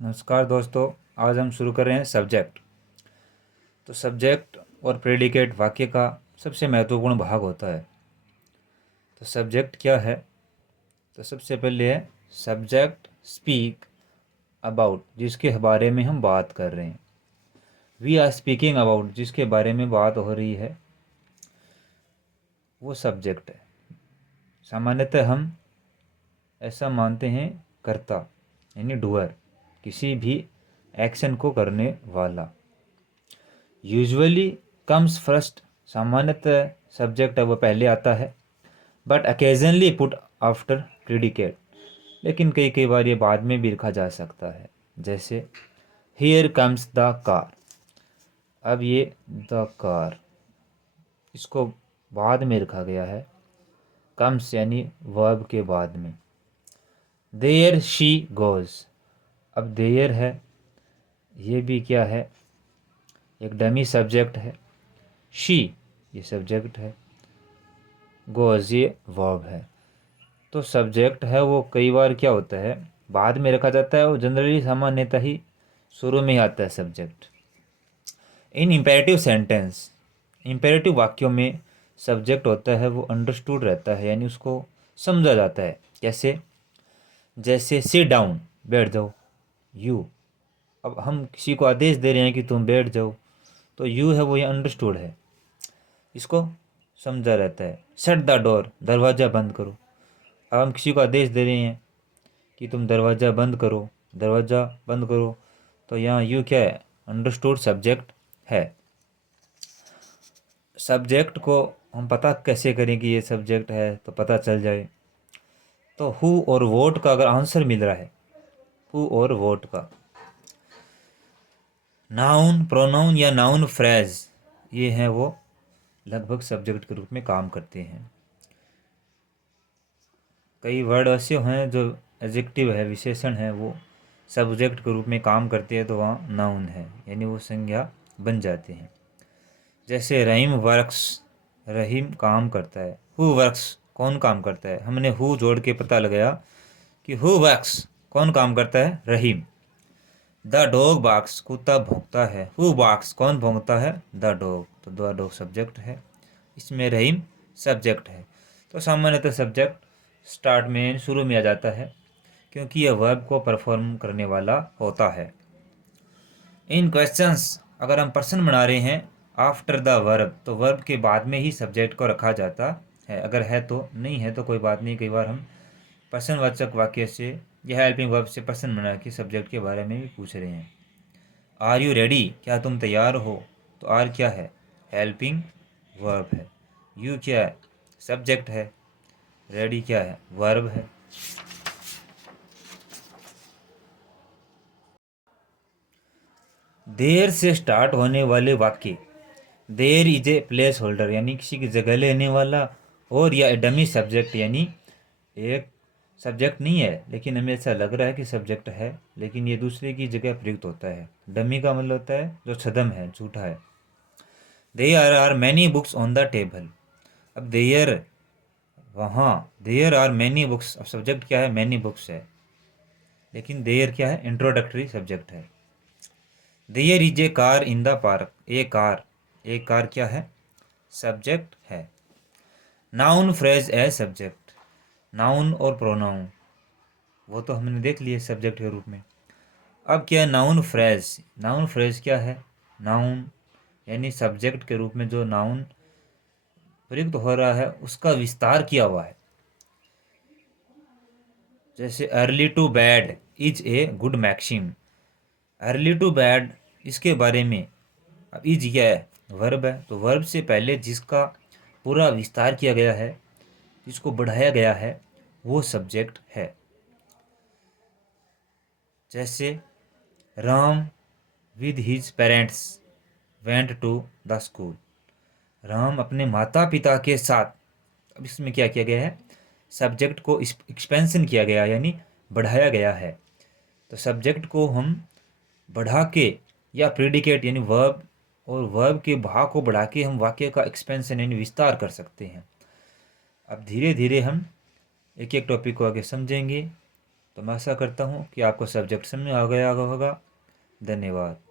नमस्कार दोस्तों। आज हम शुरू कर रहे हैं सब्जेक्ट। तो सब्जेक्ट और प्रेडिकेट वाक्य का सबसे महत्वपूर्ण भाग होता है। तो सब्जेक्ट क्या है? तो सबसे पहले है सब्जेक्ट स्पीक अबाउट, जिसके बारे में हम बात कर रहे हैं। वी आर स्पीकिंग अबाउट, जिसके बारे में बात हो रही है, वो सब्जेक्ट है। सामान्यतः हम ऐसा मानते हैं कर्ता यानी डूअर, किसी भी एक्शन को करने वाला। यूजुअली कम्स फर्स्ट, सामान्यतः सब्जेक्ट है वो पहले आता है। But occasionally put after predicate, लेकिन कई कई बार ये बाद में भी लिखा जा सकता है। जैसे हियर कम्स द कार। अब ये द कार, इसको बाद में लिखा गया है, कम्स यानी वर्ब के बाद में। देयर शी गोज, अब देयर है, ये भी क्या है, एक डमी सब्जेक्ट है। शी ये सब्जेक्ट है, गोज ये वर्ब है। तो सब्जेक्ट है वो कई बार क्या होता है, बाद में रखा जाता है, वो जनरली सामान्यतः ही शुरू में ही आता है सब्जेक्ट। इन इम्पेरेटिव सेंटेंस, इम्पेरेटिव वाक्यों में सब्जेक्ट होता है वो अंडरस्टूड रहता है, यानी उसको समझा जाता है। कैसे? जैसे सिट डाउन, बैठ जाओ। यू, अब हम किसी को आदेश दे रहे हैं कि तुम बैठ जाओ, तो यू है वो ये अंडरस्टूड है, इसको समझा रहता है। शट द डोर, दरवाज़ा बंद करो। अब हम किसी को आदेश दे रहे हैं कि तुम दरवाज़ा बंद करो, दरवाज़ा बंद करो, तो यहाँ यू क्या है, अंडरस्टूड सब्जेक्ट है। सब्जेक्ट को हम पता कैसे करें कि ये सब्जेक्ट है, तो पता चल जाए तो हु और वोट का अगर आंसर मिल रहा है, हु और वोट का। नाउन, प्रोनाउन या नाउन फ्रेज, ये हैं वो लगभग सब्जेक्ट के रूप में काम करते हैं। कई वर्ड ऐसे हैं जो एडजेक्टिव है, विशेषण है, वो सब्जेक्ट के रूप में काम करते हैं, तो वहाँ नाउन है, यानी वो संज्ञा बन जाते हैं। जैसे रहीम वर्क्स, रहीम काम करता है। हु वर्क्स, कौन काम करता है। हमने हु जोड़ के पता लगाया कि हु वर्क्स, कौन काम करता है, रहीम। द डॉग बार्क्स, कुत्ता भौंकता है। हु बार्क्स, कौन भौंकता है, द डॉग, तो द डॉग सब्जेक्ट है, इसमें रहीम सब्जेक्ट है। तो सामान्यतः सब्जेक्ट स्टार्ट में, शुरू में आ जाता है, क्योंकि यह वर्ब को परफॉर्म करने वाला होता है। इन क्वेश्चंस, अगर हम प्रश्न बना रहे हैं आफ्टर द वर्ब, तो वर्ब के बाद में ही सब्जेक्ट को रखा जाता है। अगर है तो, नहीं है तो कोई बात नहीं। कई बार हम प्रश्नवाचक वाक्य से या हेल्पिंग वर्ब से प्रश्न बना के सब्जेक्ट के बारे में भी पूछ रहे हैं। आर यू रेडी, क्या तुम तैयार हो, तो आर क्या है, हेल्पिंग वर्ब है। यू क्या है, सब्जेक्ट है। रेडी क्या है, वर्ब है। देर से स्टार्ट होने वाले वाक्य, there is a place holder, यानी किसी की जगह लेने वाला, और या डमी सब्जेक्ट, यानी एक सब्जेक्ट नहीं है लेकिन हमें ऐसा लग रहा है कि सब्जेक्ट है, लेकिन ये दूसरे की जगह प्रयुक्त होता है। डमी का मतलब होता है जो छदम है, झूठा है। There are many books on the table, अब देयर, वहाँ देयर आर मैनी बुक्स, अब सब्जेक्ट क्या है, मैनी बुक्स है, लेकिन देयर क्या है, इंट्रोडक्टरी सब्जेक्ट है। There is a car in the park, a car, a car क्या है, सब्जेक्ट है। Noun phrase a subject, noun और प्रोनाउन वो तो हमने देख लिए सब्जेक्ट के रूप में। अब क्या है नाउन फ्रेज, नाउन फ्रेज क्या है, नाउन यानी सब्जेक्ट के रूप में जो नाउन प्रयुक्त हो रहा है उसका विस्तार किया हुआ है। जैसे early to bed is a good maxim, early to bed, इसके बारे में। अब इज क्या है, वर्ब है, तो वर्ब से पहले जिसका पूरा विस्तार किया गया है, जिसको बढ़ाया गया है, वो सब्जेक्ट है। जैसे Ram with his parents went to the school, Ram अपने माता पिता के साथ। अब इसमें क्या किया गया है, सब्जेक्ट को एक्सपेंशन किया गया, यानी बढ़ाया गया है। तो सब्जेक्ट को हम बढ़ा के, या प्रेडिकेट यानी वर्ब, और वर्ब के भाग को बढ़ा के हम वाक्य का एक्सपेंशन यानी विस्तार कर सकते हैं। अब धीरे धीरे हम एक एक टॉपिक को आगे समझेंगे। तो मैं आशा करता हूँ कि आपको सब्जेक्ट समझ में आ गया होगा। धन्यवाद।